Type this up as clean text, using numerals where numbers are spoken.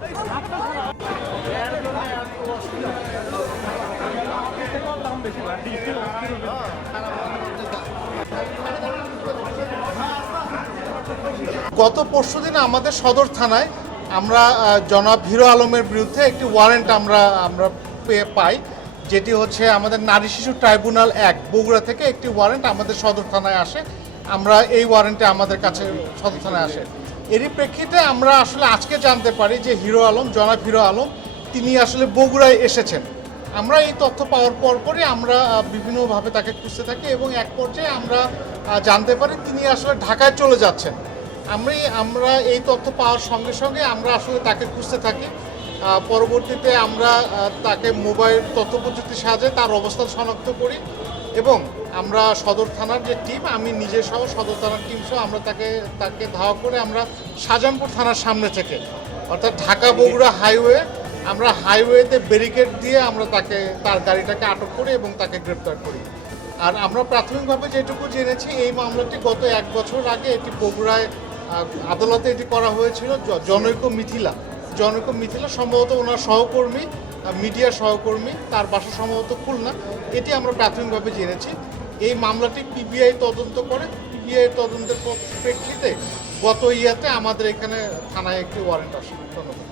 গত পরশুদিন আমাদের সদর থানায় আমরা জনাব হিরো আলমের বিরুদ্ধে একটি ওয়ারেন্ট আমরা পাই, যেটি হচ্ছে আমাদের নারী শিশু ট্রাইব্যুনাল 1 বগুড়া থেকে একটি ওয়ারেন্ট আমাদের সদর থানায় আসে। আমরা এই ওয়ারেন্টে আমাদের কাছে সদর থানায় আসে। এরই প্রেক্ষিতে আমরা আসলে আজকে জানতে পারি যে হিরো আলম, জনাব হিরো আলম তিনি আসলে বগুড়ায় এসেছেন। আমরা এই তথ্য পাওয়ার পরপরই আমরা বিভিন্নভাবে তাকে খুঁজতে থাকি এবং এক পর্যায়ে আমরা জানতে পারি তিনি আসলে ঢাকায় চলে যাচ্ছেন। আমরা এই তথ্য পাওয়ার সঙ্গে সঙ্গে আমরা আসলে তাকে খুঁজতে থাকি। পরবর্তীতে আমরা তাকে মোবাইল তথ্য প্রযুক্তির সাহায্যে তার অবস্থান শনাক্ত করি এবং আমরা সদর থানার যে টিম, আমি নিজে সহ সদর থানার টিম সহ আমরা তাকে ধাওয়া করে আমরা শাহজাহানপুর থানার সামনে থেকে, অর্থাৎ ঢাকা বগুড়া হাইওয়ে, আমরা হাইওয়েতে ব্যারিকেড দিয়ে আমরা তার গাড়িটাকে আটক করি এবং তাকে গ্রেপ্তার করি। আর আমরা প্রাথমিকভাবে যেটুকু জেনেছি এই মামলাটি গত 1 বছর আগে এটি বগুড়ায় আদালতে এটি করা হয়েছিল। জনৈক মিথিলা সম্ভবত ওনার সহকর্মী, মিডিয়া সহকর্মী, তার বাসা সম্ভবত খুলনা, এটি আমরা প্রাথমিকভাবে জেনেছি। এই মামলাটি পিবিআই তদন্ত করে। পিবিআই তদন্তের প্রেক্ষিতে গত ইয়াতে আমাদের এখানে থানায় একটি ওয়ারেন্ট আসে। ধন্যবাদ।